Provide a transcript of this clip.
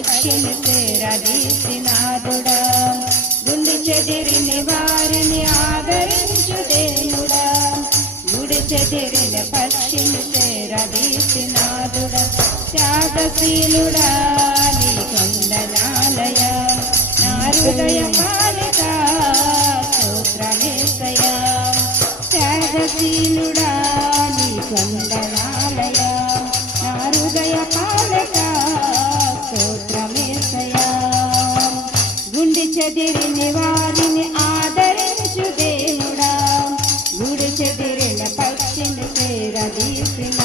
పక్షిని చేరదీసినాదుడా గుండె చెదిరిని వారిని ఆదరించు దేవుడా గుడి చెదిరిన పక్షిని చేరదీసినాదుడా త్యాగశీలుడా నీ కొందనాలయ నా హృదయ పాలిక స్తోత్రమేసయ త్యాగశీలుడా నీ కొందనాలయ నా హృదయ పాలిక స్తోత్రమేసయ గుండె చెదిరిని వారిని ఆదరించు దేవుడా గుడి చెదిరిన పక్షిని చేరదీసిన